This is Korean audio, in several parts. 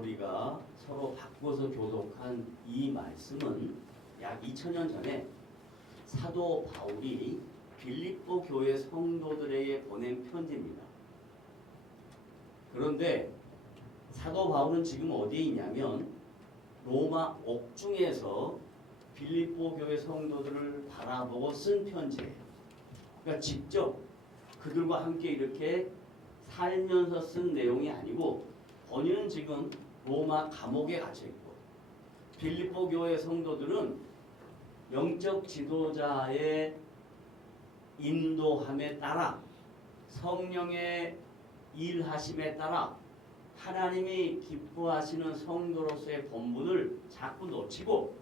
우리가 서로 바꿔서 교독한 이 말씀은 약 2000년 전에 사도 바울이 빌립보 교회 성도들에게 보낸 편지입니다. 그런데 사도 바울은 지금 어디에 있냐면 로마 옥중에서 빌립보 교회 성도들을 바라보고 쓴 편지예요. 그러니까 직접 그들과 함께 이렇게 살면서 쓴 내용이 아니고 본인은 지금 로마 감옥에 갇혀 있고 빌립보 교회 성도들은 영적 지도자의 인도함에 따라 성령의 일하심에 따라 하나님이 기뻐하시는 성도로서의 본분을 자꾸 놓치고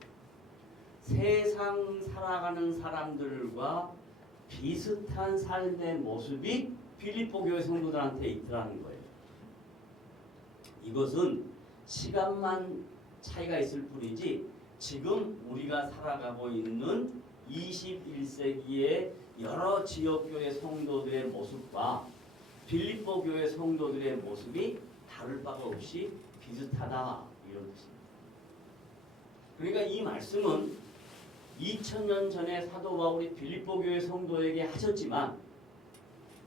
세상 살아가는 사람들과 비슷한 삶의 모습이 빌립보 교회 성도들한테 있더라는 거예요. 이것은 시간만 차이가 있을 뿐이지 지금 우리가 살아가고 있는 21세기의 여러 지역교회 성도들의 모습과 빌립보 교회 성도들의 모습이 다를 바가 없이 비슷하다 이런 뜻입니다. 그러니까 이 말씀은 2000년 전에 사도 바울이 빌립보 교회 성도에게 하셨지만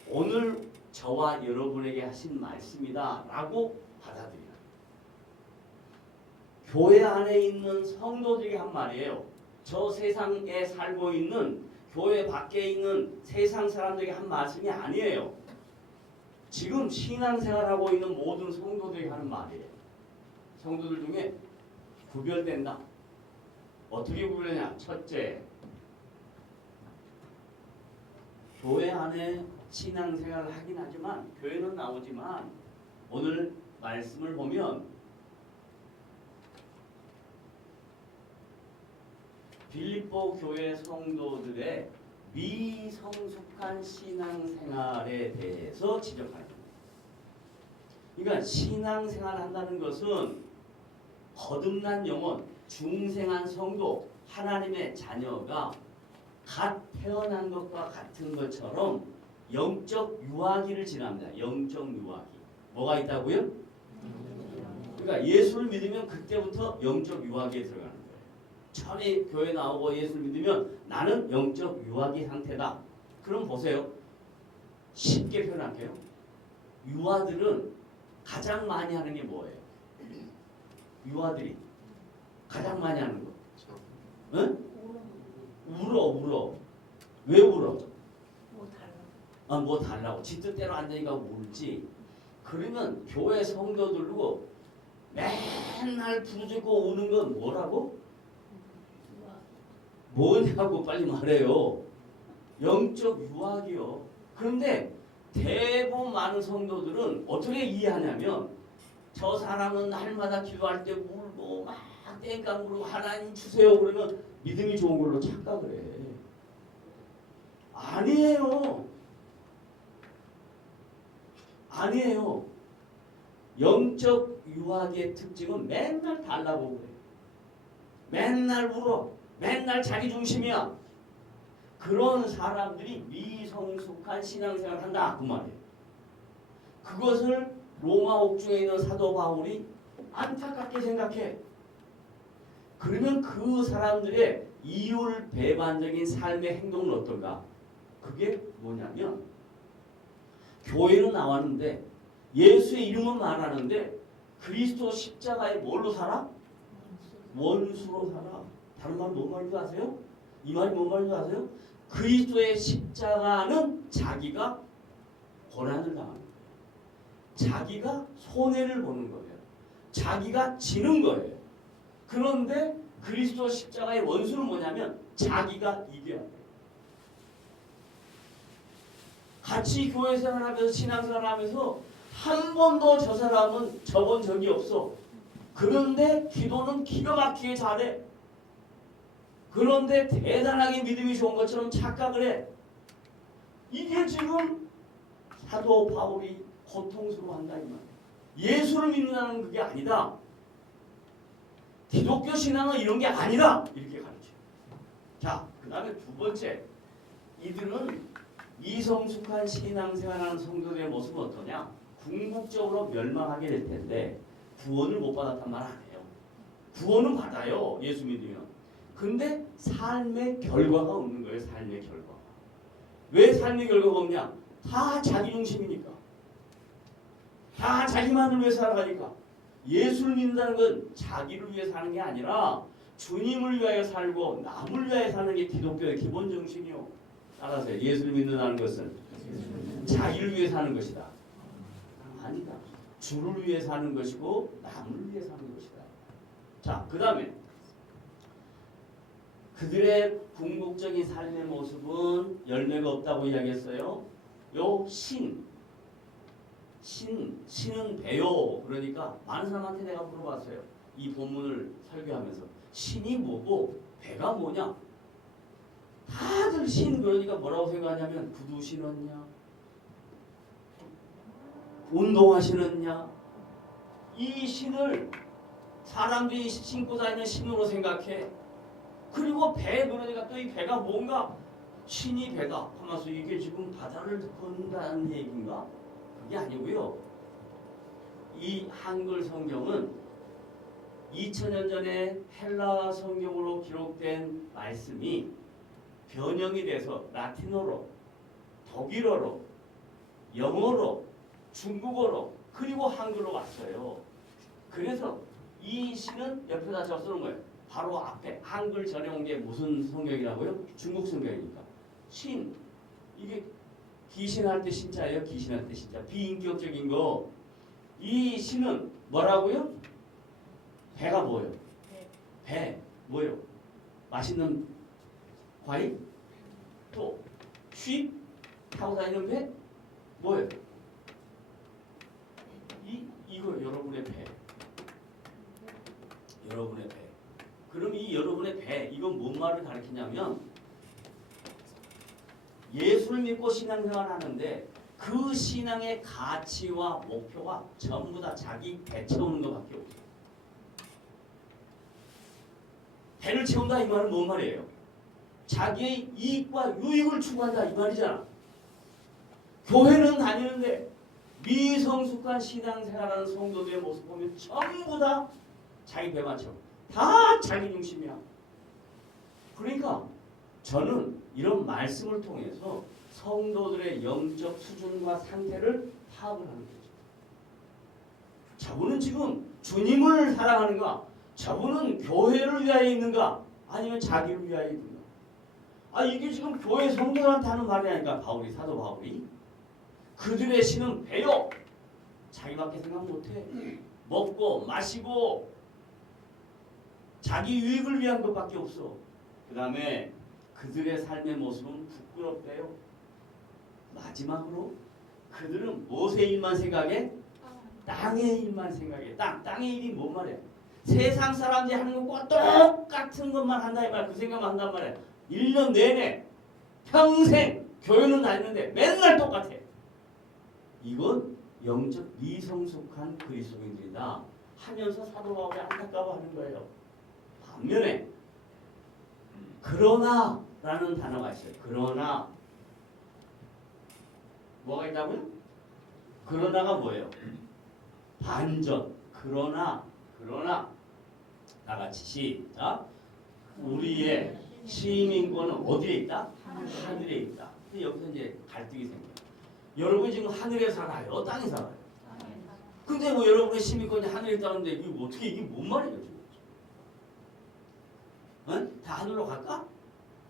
오늘 저와 여러분에게 하신 말씀이다 라고 받아들여요. 교회 안에 있는 성도들에게 한 말이에요. 저 세상에 살고 있는 교회 밖에 있는 세상 사람들에게 한 말씀이 아니에요. 지금 신앙생활하고 있는 모든 성도들에게 하는 말이에요. 성도들 중에 구별된다. 어떻게 구별되냐? 첫째, 교회 안에 신앙생활을 하긴 하지만 교회는 나오지만 오늘 말씀을 보면 빌립보 교회 성도들의 미성숙한 신앙생활에 대해서 지적하는 겁니다. 그러니까 신앙생활을 한다는 것은 거듭난 영혼, 중생한 성도, 하나님의 자녀가 갓 태어난 것과 같은 것처럼 영적 유아기를 지납니다. 영적 유아기. 뭐가 있다고요? 그러니까 예수를 믿으면 그때부터 영적 유아기에 들어가는 거예요. 처음에 교회 나오고 예수를 믿으면 나는 영적 유아기 상태다. 그럼 보세요. 쉽게 표현할게요. 유아들은 가장 많이 하는 게 뭐예요? 유아들이 가장 많이 하는 거. 응? 울어. 왜 울어? 뭐 달라고. 지 뜻대로 안 되니까 울지. 그러면 교회 성도들도 맨날 부르짖고 우는 건 뭐라고? 뭐냐고 빨리 말해요. 영적 유아기요. 그런데 대부분 많은 성도들은 어떻게 이해하냐면 저 사람은 날마다 기도할 때 울고 막 땡깡 부르고 하나님 주세요 그러면 믿음이 좋은 걸로 착각을 해. 아니에요. 영적 유아기의 특징은 맨날 달라고 그래. 맨날 울어. 맨날 자기 중심이야. 그런 사람들이 미성숙한 신앙생활을 한다 그 말이에요. 그것을 로마 옥중에 있는 사도 바울이 안타깝게 생각해. 그러면 그 사람들의 이율 배반적인 삶의 행동은 어떨까? 그게 뭐냐면 교회는 나왔는데 예수의 이름은 말하는데 그리스도 십자가에 뭘로 살아? 원수로 살아. 다른 말 뭔 말인지 아세요? 이 말이 뭔 말인지 아세요? 그리스도의 십자가는 자기가 고난을 당하는 거예요. 자기가 손해를 보는 거예요. 자기가 지는 거예요. 그런데 그리스도 십자가의 원수는 뭐냐면 자기가 이겨야 돼요. 같이 교회 생활하면서 신앙생활하면서 한 번도 저 사람은 져본 적이 없어. 그런데 기도는 기가 막히게 잘해. 그런데 대단하게 믿음이 좋은 것처럼 착각을 해. 이게 지금 사도 바울이 고통스러워한다 이 말이에요. 예수를 믿는다는 그게 아니다. 기독교 신앙은 이런 게 아니다. 이렇게 가르쳐요. 자, 그 다음에 두 번째. 이들은 미성숙한 신앙생활하는 성도들의 모습은 어떠냐? 궁극적으로 멸망하게 될 텐데 구원을 못 받았단 말 아니에요. 구원은 받아요. 예수 믿으면. 근데 삶의 결과가 없는 거예요. 삶의 결과가. 왜 삶의 결과가 없냐? 다 자기 중심이니까. 다 자기만을 위해 살아가니까. 예수를 믿는다는 건 자기를 위해 사는 게 아니라 주님을 위하여 살고 남을 위하여 사는 게 기독교의 기본 정신이요. 따라서 예수를 믿는다는 것은 자기를 위해 사는 것이다. 아니다. 주를 위해 사는 것이고 남을 위해 사는 것이다. 자, 그 다음에 그들의 궁극적인 삶의 모습은 열매가 없다고 이야기했어요. 요 신은 배요. 그러니까 많은 사람한테 내가 물어봤어요. 이 본문을 설교하면서 신이 뭐고 배가 뭐냐? 다들 신 그러니까 뭐라고 생각하냐면 구두 신었냐? 운동화 신었냐? 이 신을 사람들이 신고 다니는 신으로 생각해. 그리고 배 그러니까 또 이 배가 뭔가 신이 배다 하면서 이게 지금 바다를 건다는 얘기인가? 그게 아니고요. 이 한글 성경은 2000년 전에 헬라 성경으로 기록된 말씀이 변형이 돼서 라틴어로, 독일어로, 영어로, 중국어로 그리고 한글로 왔어요. 그래서 이 시는 옆에다 적어놓은 거예요. 바로 앞에 한글 전에 온 게 무슨 성경이라고요? 중국 성경이니까. 신 이게 귀신할 때 신자예요. 귀신할 때 신자. 비인격적인 거. 이 신은 뭐라고요? 배가 뭐예요? 배 뭐예요? 맛있는 과일? 또 쉽 타고 다니는 배? 뭐예요? 이거 여러분의 배. 여러분의 배. 그럼 이 여러분의 배 이건 뭔 말을 가리키냐면 예수를 믿고 신앙생활 하는데 그 신앙의 가치와 목표가 전부 다 자기 배 채우는 것밖에 없어요. 배를 채운다 이 말은 뭔 말이에요? 자기의 이익과 유익을 추구한다 이 말이잖아. 교회는 다니는데 미성숙한 신앙생활하는 성도들의 모습 보면 전부 다 자기 배만 채워. 다 자기 중심이야. 그러니까 저는 이런 말씀을 통해서 성도들의 영적 수준과 상태를 파악을 하는 거죠. 저분은 지금 주님을 사랑하는가? 저분은 교회를 위하여 있는가? 아니면 자기를 위하여 있는가? 이게 지금 교회 성도한테 하는 말이 아니까 사도 바울이 그들의 신은 배요. 자기밖에 생각 못해. 먹고 마시고 자기 유익을 위한 것밖에 없어. 그 다음에 그들의 삶의 모습은 부끄럽대요. 마지막으로 그들은 무엇의 일만 생각해? 땅의 일만 생각해. 땅의 일이 뭔 말이야? 세상 사람들이 하는 것과 똑같은 것만 한다 이 말. 그 생각만 한단 말이야. 1년 내내 평생 교회는 다니는데 맨날 똑같아. 이건 영적 미성숙한 그리스도인들이다 하면서 사도 바울이 안타까워하는 거예요. 반면에 그러나라는 단어가 있어요. 그러나 뭐가 있다고요? 그러나가 뭐예요? 반전. 그러나 나같이 시작. 우리의 시민권은 어디에 있다? 하늘에 있다. 근데 여기서 이제 갈등이 생겨요. 여러분이 지금 하늘에 살아요? 땅에 살아요? 근데 뭐 여러분의 시민권이 하늘에 있다는데 이게 어떻게 이게 뭔 말이에요 지금? 응? 다 하늘로 갈까?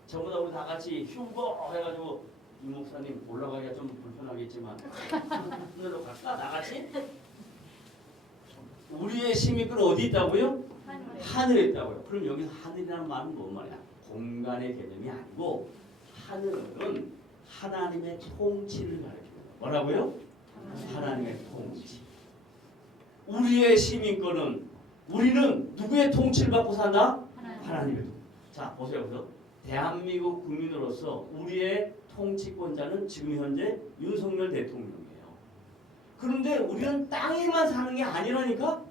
전부 다 우리 다 같이 휴거 해가지고 이 목사님 올라가기가 좀 불편하겠지만 하늘로 갈까? 다 같이? 우리의 시민권 어디 있다고요? 하늘에 있다고요. 그럼 여기서 하늘이라는 말은 뭔 말이야? 공간의 개념이 아니고 하늘은 하나님의 통치를 가리킵니다. 뭐라고요? 하나님의 통치. 우리의 시민권은 우리는 누구의 통치를 받고 산다? 하나님의 통치. 자 보세요. 그래서 대한민국 국민으로서 우리의 통치권자는 지금 현재 윤석열 대통령이에요. 그런데 우리는 땅에만 사는 게 아니라니까?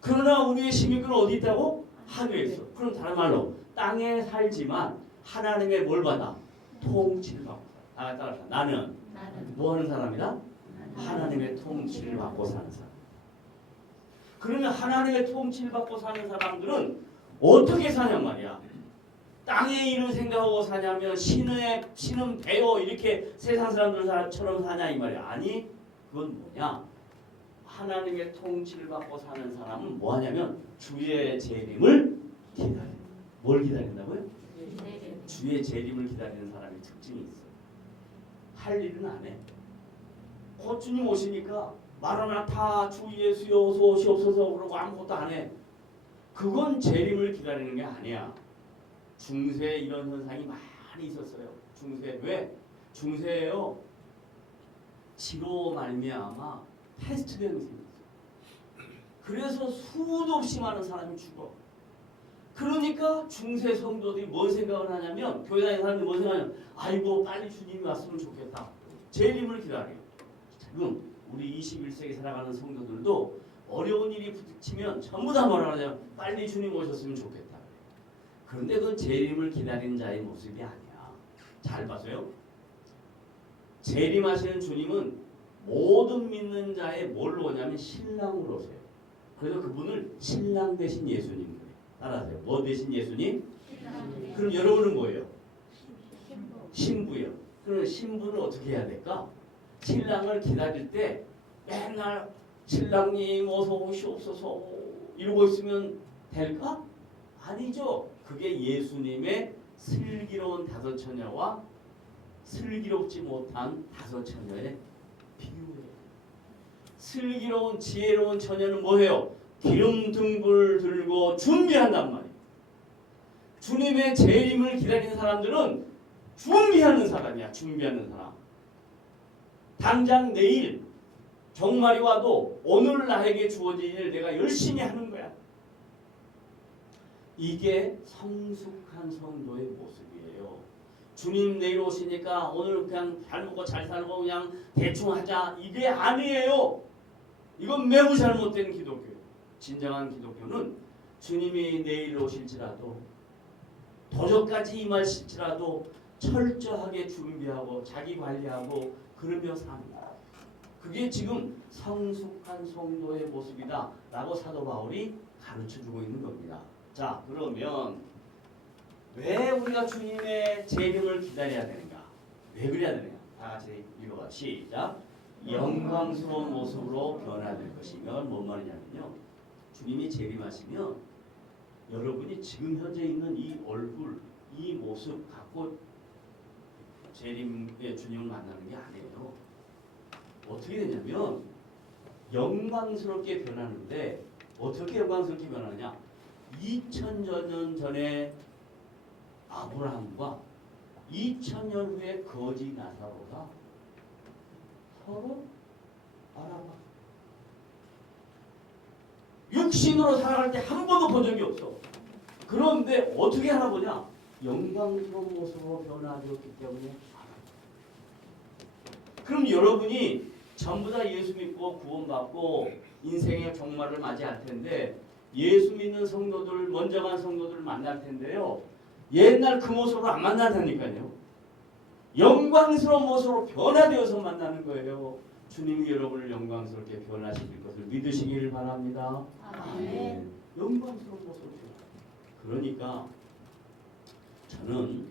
그러나 우리의 시민권은 어디 있다고? 하늘에 있어. 그럼 다른 말로 땅에 살지만 하나님의 뭘 받아? 통치를 받고 살아. 따라서 나는 뭐 하는 사람이다? 하나님의 통치를 받고 사는 사람. 그러면 하나님의 통치를 받고 사는 사람들은 어떻게 사냔 말이야. 땅의 일을 생각하고 사냐면 신은 배워 이렇게 세상 사람들처럼 사냐 이 말이야. 아니 그건 뭐냐. 하나님의 통치를 받고 사는 사람은 뭐 하냐면 주의 재림을 기다려. 뭘 기다린다고요? 주의 재림을 기다리는 사람의 특징이 있어. 할 일은 안 해. 곧 주님 오시니까 마라나타 주 예수여 어서 오시옵소서 그러고 아무것도 안 해. 그건 재림을 기다리는 게 아니야. 중세에 이런 현상이 많이 있었어요. 중세 왜? 중세에요. 지로 말미암아 패스트병이 생겼어요. 그래서 수도 없이 많은 사람이 죽어. 그러니까 중세 성도들이 뭔 생각을 하냐면 교회 다니는 사람들이 뭔 생각하냐면 아이고 빨리 주님이 왔으면 좋겠다. 재림을 기다려요. 지금 우리 21세기 살아가는 성도들도 어려운 일이 부딪히면 전부 다 뭐라 하냐면 빨리 주님 오셨으면 좋겠다. 그런데 그건 재림을 기다리는 자의 모습이 아니야. 잘 봐서요. 재림하시는 주님은 모든 믿는 자의 뭘로 오냐면 신랑으로 오세요. 그래서 그분을 신랑 대신 예수님 그래요. 따라하세요. 뭐 대신 예수님? 그럼 여러분은 뭐예요? 신부요. 그럼 신부는 어떻게 해야 될까? 신랑을 기다릴 때 맨날 신랑님 어서 오시옵소서 이러고 있으면 될까? 아니죠. 그게 예수님의 슬기로운 다섯 처녀와 슬기롭지 못한 다섯 처녀의 비유예요. 슬기로운 지혜로운 처녀는 뭐예요? 기름 등불 들고 준비한단 말이에요. 주님의 재림을 기다리는 사람들은 준비하는 사람이야. 준비하는 사람. 당장 내일 종말이 와도 오늘 나에게 주어진 일 내가 열심히 하는 거야. 이게 성숙한 성도의 모습이에요. 주님 내일 오시니까 오늘 그냥 잘 먹고 잘 살고 그냥 대충 하자. 이게 아니에요. 이건 매우 잘못된 기독교예요. 진정한 기독교는 주님이 내일 오실지라도 도적까지 임하실지라도 철저하게 준비하고 자기 관리하고 그러며 삽니다. 그게 지금 성숙한 성도의 모습이다 라고 사도 바울이 가르쳐주고 있는 겁니다. 자, 그러면 왜 우리가 주님의 재림을 기다려야 되는가? 왜 그래야 되는가? 다 같이 읽어봐. 시작. 영광스러운 모습으로 변화될 것이면 뭔 말이냐면요. 주님이 재림하시면 여러분이 지금 현재 있는 이 얼굴, 이 모습 갖고 재림의 주님을 만나는 게 아니에요. 어떻게 되냐면 영광스럽게 변하는데 어떻게 영광스럽게 변하느냐? 2000년 전에 아브라함과 2000년 후에 거지 나사로가 서로 알아봐. 육신으로 살아갈 때 한 번도 본 적이 없어. 그런데 어떻게 알아보냐? 영광스러운 모습으로 변화되었기 때문에 알아. 그럼 여러분이 전부 다 예수 믿고 구원받고 인생의 종말을 맞이할 텐데 예수 믿는 성도들, 먼저 간 성도들을 만날 텐데요. 옛날 그 모습으로 안 만난다니까요. 영광스러운 모습으로 변화되어서 만나는 거예요. 주님이 여러분을 영광스럽게 변화시킬 것을 믿으시기를 바랍니다. 아멘. 영광스러운 모습으로. 그러니까 저는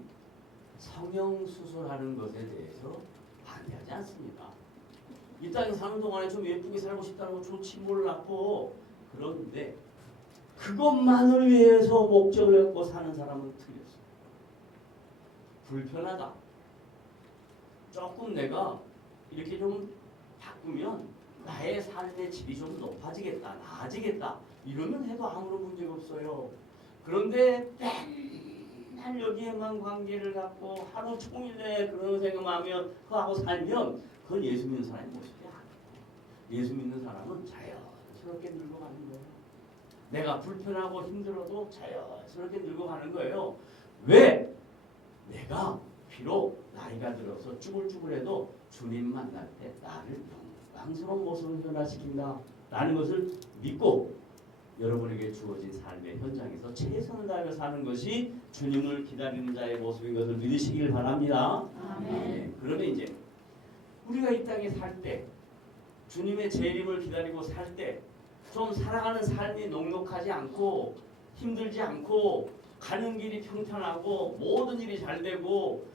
성형수술하는 것에 대해서 반대하지 않습니다. 이 땅에 사는 동안에 좀 예쁘게 살고 싶다는 거 좋지 몰랐고 그런데 그것만을 위해서 목적을 갖고 사는 사람은 틀렸어. 불편하다. 조금 내가 이렇게 좀 바꾸면 나의 삶의 질이 좀 높아지겠다, 나아지겠다 이러면 해도 아무런 문제가 없어요. 그런데 맨날 여기에만 관계를 갖고 하루 종일 내 그런 생각만 하면 그거하고 살면 그건 예수 믿는 사람의 모습이 아니에요. 예수 믿는 사람은 자연스럽게 늙어가는 거예요. 내가 불편하고 힘들어도 자연스럽게 늙어가는 거예요. 왜? 내가 비록 나이가 들어서 쭈글쭈글해도 주님 만날 때 나를 영광스러운 모습을 변화시킨다 라는 것을 믿고 여러분에게 주어진 삶의 현장에서 최선을 다하며 사는 것이 주님을 기다리는 자의 모습인 것을 믿으시길 바랍니다. 네, 그러면 이제 우리가 이 땅에 살 때 주님의 재림을 기다리고 살 때 좀 살아가는 삶이 녹록하지 않고 힘들지 않고 가는 길이 평탄하고 모든 일이 잘 되고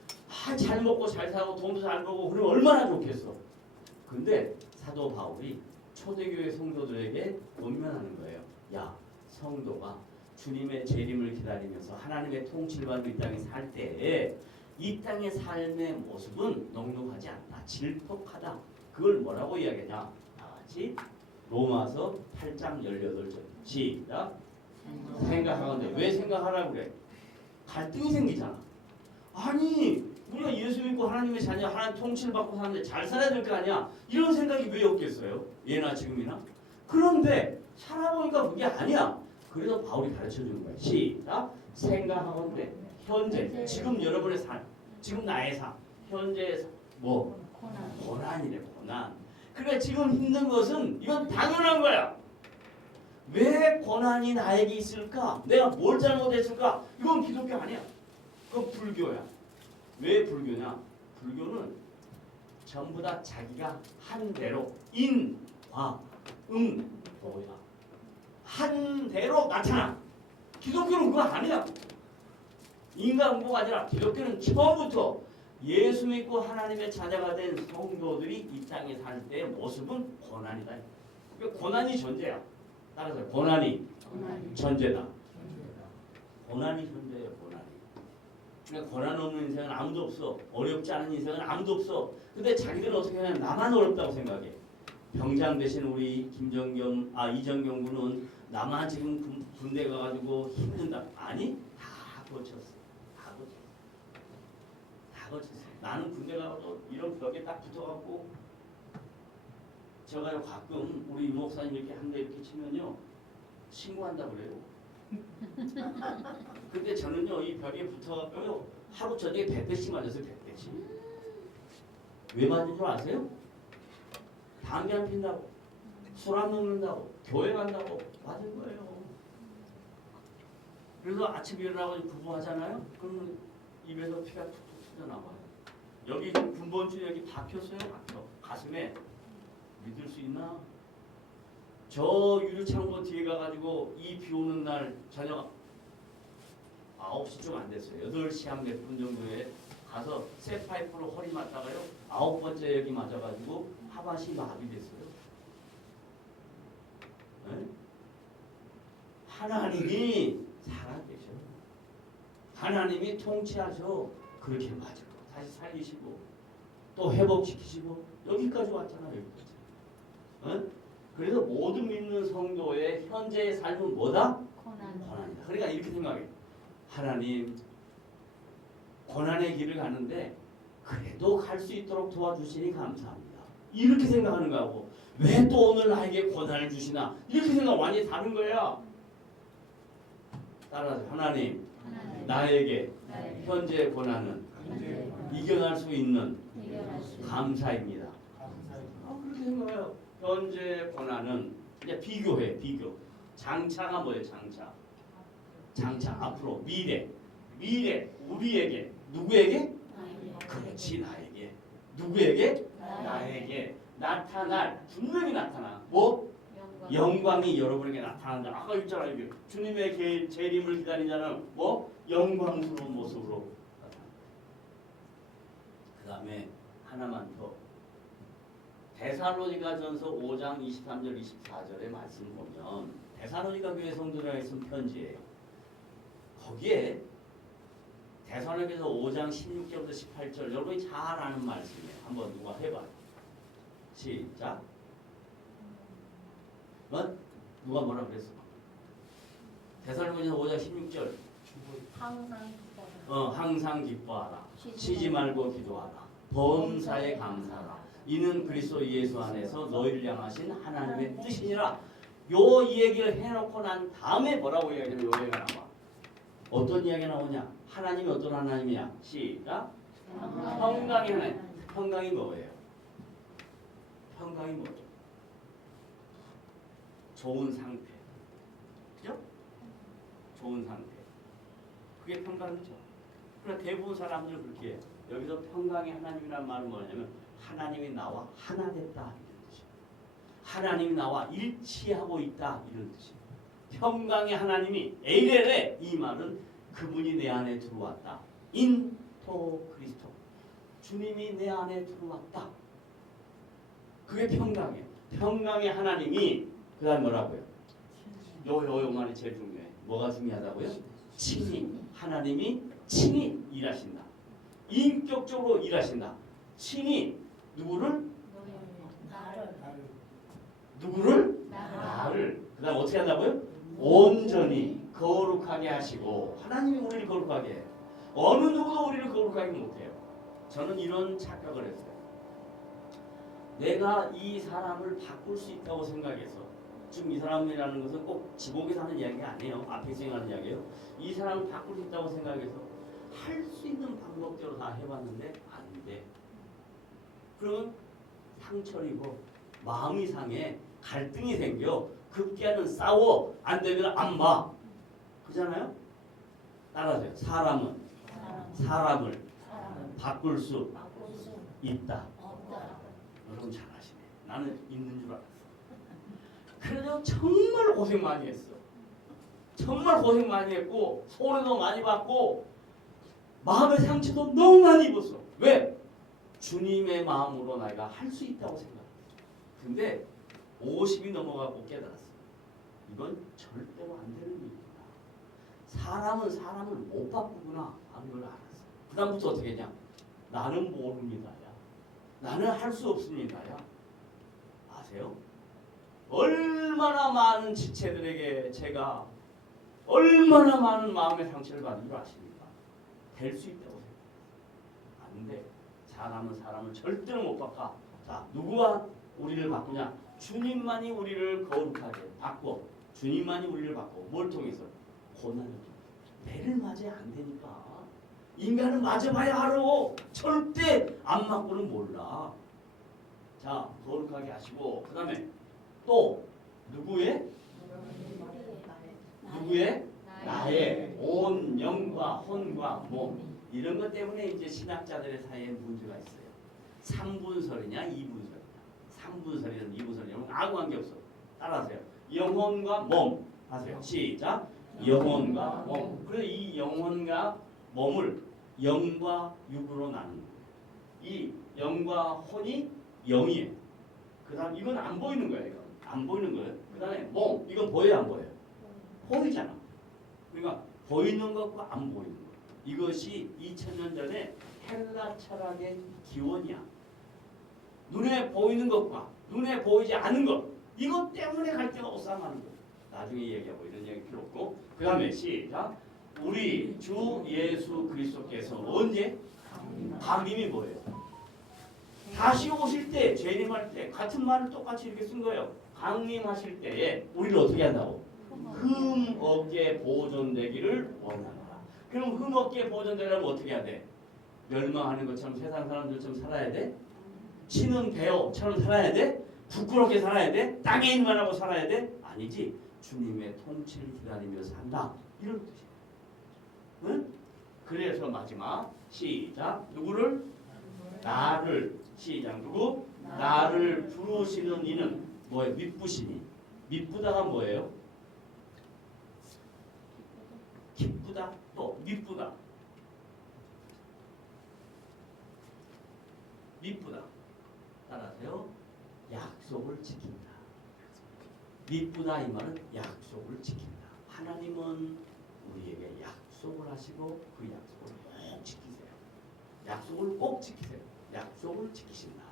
잘 먹고 잘 사고 돈도 잘 벌고 그러면 얼마나 좋겠어. 근데 사도 바울이 초대교회 성도들에게 권면하는 거예요. 야, 성도가 주님의 재림을 기다리면서 하나님의 통치를 받고 이 땅에 살 때에 이 땅의 삶의 모습은 넉넉하지 않다. 질퍽하다. 그걸 뭐라고 이야기하냐? 다같이 로마서 8장 18절. 시작. 생각하건대. 왜 생각하라고 그래? 갈등이 생기잖아. 아니 우리가 예수 믿고 하나님의 자녀, 하나님 통치를 받고 사는데 잘 살아야 될 거 아니야. 이런 생각이 왜 없겠어요? 예나 지금이나. 그런데 살아보니까 그게 아니야. 그래서 바울이 가르쳐주는 거야. 시작. 생각하건대. 현재, 지금 여러분의 삶, 지금 나의 삶, 현재의 뭐? 고난이래, 고난. 그러니까 지금 힘든 것은 이건 당연한 거야. 왜 고난이 나에게 있을까? 내가 뭘 잘못했을까? 이건 기독교 아니야. 그건 불교야. 왜 불교냐? 불교는 전부 다 자기가 한 대로 인, 과, 도야. 한 대로 나타나. 기독교는 그거 아니야. 인간보가 아니라 기독교는 처음부터 예수 믿고 하나님의 자녀가 된 성도들이 이 땅에 살 때의 모습은 고난이다. 그러니까 고난이 전제야. 따라서 고난이 전제다. 고난이 전제예요. 고난이. 그러니까 고난 없는 인생은 아무도 없어. 어렵지 않은 인생은 아무도 없어. 근데 자기들은 어떻게 하냐면 나만 어렵다고 생각해. 병장 대신 우리 이정경 군은 나만 지금 군대 가가지고 힘든다. 아니 다 거쳤어. 다 거쳤어. 나는 군대 가서 이런 벽에 딱 붙어갖고 제가 가끔 우리 유 목사님 이렇게 한 대 이렇게 치면요 신고한다 그래요. 근데 저는요 이 벽에 붙어갖고요 하루 저녁에 100대씩 맞았어요. 100대씩. 왜 맞은 줄 아세요? 담배 안 핀다고, 술 안 먹는다고, 교회 간다고 맞은 거예요. 그래서 아침에 일어나고 구부하잖아요. 그러면 입에서 피가 툭툭 튀어나와요. 여기 군번줄 여기 박혔어요. 박혀. 가슴에. 믿을 수 있나? 저 유리창고 뒤에 가가지고 이 비 오는 날 저녁 9시쯤 안 됐어요. 8시 한 몇 분 정도에 가서 쇠 파이프로 허리 맞다가요. 9번째 여기 맞아가지고 하반신 마비됐어요. 네? 하나님이 살아계셔. 하나님이 통치하셔. 그렇게 맞아. 다시 살리시고 또 회복시키시고 여기까지 왔잖아요. 여기까지. 네? 그래서 모든 믿는 성도의 현재의 삶은 뭐다? 고난이다. 그러니까 이렇게 생각해. 하나님 고난의 길을 가는데 그래도 갈 수 있도록 도와주시니 감사합니다. 이렇게 생각하는 거하고 왜 또 오늘 나에게 고난을 주시나 이렇게 생각 완전히 다른 거야. 따라서 하나님 나에게 현재의 고난은 이겨낼 수 있는 감사입니다. 그렇게 생각해요. 현재 고난은 이제 비교해. 비교. 장차가 뭐예요? 장차 앞으로 미래 우리에게 누구에게? 그렇지 나에게. 누구에게? 나에게 나타날 분명히 나타나. 뭐? 영광이 여러분에게 나타난다. 아까 있잖아요. 이게 주님의 재림을 기다리는 자는 뭐? 영광스러운 모습으로 나타난다. 그 다음에 하나만 더. 데살로니가전서 5장 23절 24절의 말씀 보면 데살로니가 교회 성도들에게 쓴 편지예요. 거기에 데살로니가서 5장 16절부터 18절 여러분이 잘 아는 말씀이에요. 한번 누가 해봐. 시작. 누가 뭐라 그랬어? 데살로니가서 5장 16절. 항상 기뻐하라. 쉬지 말고 기도하라. 범사에 감사하라. 이는 그리스도 예수 안에서 너희를 향하신 하나님의 뜻이니라. 요 얘기를 해놓고 난 다음에 뭐라고 이야기하면 요 얘기가 나와. 어떤 이야기가 나오냐? 하나님이 어떤 하나님이야? 시작. 평강이 하나님. 평강이 뭐예요? 평강이 뭐죠? 좋은 상태. 그죠? 좋은 상태. 그게 평강이죠. 그러나 대부분 사람들은 그렇게 해요. 여기서 평강의 하나님이라는 말은 뭐냐면 하나님이 나와 하나 됐다. 하나님이 나와 일치하고 있다 이런 뜻이에요. 평강의 하나님이 에이레레 이 말은 그분이 내 안에 들어왔다. 인토 그리스도 주님이 내 안에 들어왔다. 그게 평강이에요. 평강의 하나님이 그 다음 뭐라고요? 요 말이 제일 중요해. 뭐가 중요하다고요? 친히 하나님이 친히 일하신다. 인격적으로 일하신다. 친히 누구를? 나를. 그 다음 어떻게 한다고요? 온전히 거룩하게 하시고 하나님이 우리를 거룩하게 해요. 어느 누구도 우리를 거룩하게 못해요. 저는 이런 착각을 했어요. 내가 이 사람을 바꿀 수 있다고 생각해서 지금 이 사람이라는 것은 꼭 지옥에서 하는 이야기가 아니에요. 앞에 생각하는 이야기예요. 이 사람을 바꿀 수 있다고 생각해서 할 수 있는 방법대로 다 해봤는데 안 돼. 그러면 상처를 입고 마음이 상해 갈등이 생겨 급기야는 싸워 안 되면 안 봐. 그잖아요? 따라하세요. 사람을 바꿀 수 있다. 여러분 잘하시네. 나는 있는 줄 알았어. 그래도 정말 고생 많이 했어. 정말 고생 많이 했고 손해도 많이 받고 마음의 상처도 너무 많이 입었어. 왜? 주님의 마음으로 내가 할 수 있다고 생각했어. 근데 50이 넘어가고 깨달았어. 이건 절대로 안 되는 일이구나. 사람은 사람을 못 바꾸구나 하는 걸 알았어. 그 다음부터 어떻게 했냐? 나는 모릅니다야. 나는 할 수 없습니다야. 아세요? 얼마나 많은 지체들에게 제가 얼마나 많은 마음의 상처를 받은 줄 아십니까? 될 수 있다고 생각해요. 안 돼. 사람은 사람을 절대로 못 바꿔. 자, 누구와 우리를 바꾸냐? 주님만이 우리를 거룩하게 바꿔. 주님만이 우리를 바꿔. 뭘 통해서? 고난을 통해서. 매를 맞아야 안 되니까. 인간은 맞아봐야 알아. 절대 안 맞고는 몰라. 자, 거룩하게 하시고 그 다음에 또 누구의? 나의 온 영과 혼과 몸. 이런 것 때문에 이제 신학자들의 사이에 문제가 있어요. 3분설이냐 2분설이냐. 3분설이든 2분설이냐 아무 관계없어. 따라하세요. 영혼과 몸 하세요. 시작. 영혼과 몸. 그래서 이 영혼과 몸을 영과 육으로 나누는 거예요. 이 영과 혼이 영이에요. 그 다음 이건 안 보이는 거예요. 이거. 안 보이는 거예요. 그 다음에 몸. 이건 보여요 안 보여요? 보이잖아. 그러니까 보이는 것과 안 보이는 것. 이것이 2000년 전에 헬라 철학의 기원이야. 눈에 보이는 것과 눈에 보이지 않는 것. 이것 때문에 갈등하고 싸움하는 거. 나중에 얘기하고 이런 얘기 필요 없고. 그 다음에 시작. 우리 주 예수 그리스도께서 언제? 강림이 뭐예요? 다시 오실 때, 재림할 때 같은 말을 똑같이 이렇게 쓴 거예요. 강림하실 때에 우리를 어떻게 한다고? 흠 없게 보존되기를 원한다. 그럼 흠 없게 보존되려면 어떻게 해야 돼? 멸망하는 것처럼 세상 사람들처럼 살아야 돼? 치는 배우처럼 살아야 돼? 부끄럽게 살아야 돼? 땅에 있는 말하고 살아야 돼? 아니지. 주님의 통치를 기다리며 산다. 이런 뜻이야. 응? 그래서 마지막 시작. 누구를? 나를. 시작. 누구? 나를 부르시는 이는 뭐예요? 미쁘시니. 미쁘다가 뭐예요? 기쁘다. 또 미쁘다. 미쁘다. 따라하세요. 약속을 지킨다. 미쁘다 이 말은 약속을 지킨다. 하나님은 우리에게 약속을 하시고 그 약속을 꼭 지키세요. 약속을 꼭 지키세요. 약속을 지키신다.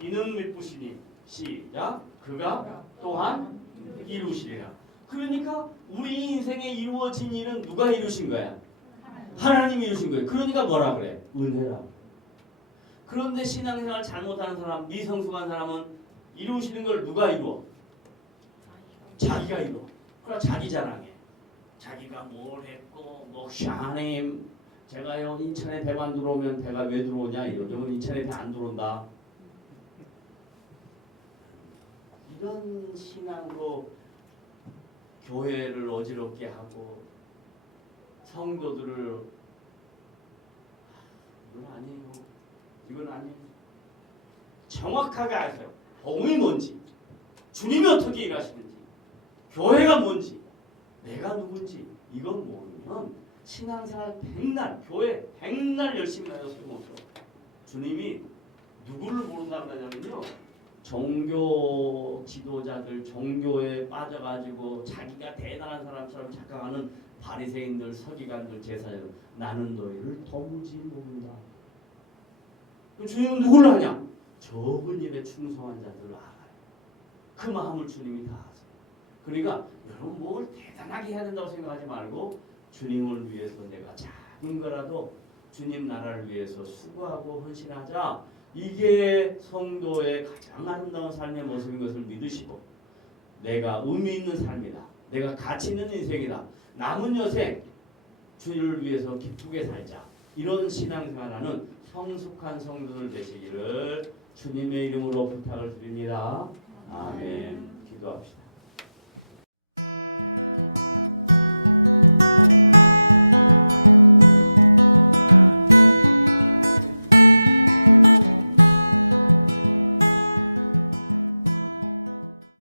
이는 미쁘시니 시작. 그가 또한 이루시리라. 그러니까 우리 인생에 이루어진 일은 누가 이루신 거야? 하나님이 이루신 거예요. 그러니까 뭐라 그래? 은혜라고. 그런데 신앙생활 잘못하는 사람, 미성숙한 사람은 이루시는 걸 누가 이루어? 자기가 이루어. 그러니까 자기 자랑해. 자기가 뭘 했고 뭐 하나님 제가요 인천에 배만 들어오면 배가 왜 들어오냐 이러면 인천에 배 안 들어온다. 이런 신앙으로 교회를 어지럽게 하고 성도들을 이건 아니에요. 이건 아니에요. 정확하게 아세요. 복음이 뭔지, 주님이 어떻게 일하시는지, 교회가 뭔지, 내가 누군지 이건 모르면 신앙생활 백날, 교회 백날 열심히 다녀도 소용없어. 주님이 누구를 모른다는 거냐면요, 종교 지도자들, 종교에 빠져가지고 자기가 대단한 사람처럼 착각하는 바리새인들, 서기관들, 제사장들, 나는 너희를 도무지 모른다. 그럼 주님은 누구를 하냐? 적은 일에 충성한 자들을 알아요. 그 마음을 주님이 다 아세요. 그러니까 여러분 뭘 대단하게 해야 된다고 생각하지 말고 주님을 위해서 내가 작은 거라도 주님 나라를 위해서 수고하고 헌신하자. 이게 성도의 가장 아름다운 삶의 모습인 것을 믿으시고, 내가 의미 있는 삶이다, 내가 가치 있는 인생이다, 남은 여생 주님을 위해서 기쁘게 살자, 이런 신앙생활하는 성숙한 성도들 되시기를 주님의 이름으로 부탁을 드립니다. 아멘. 기도합시다.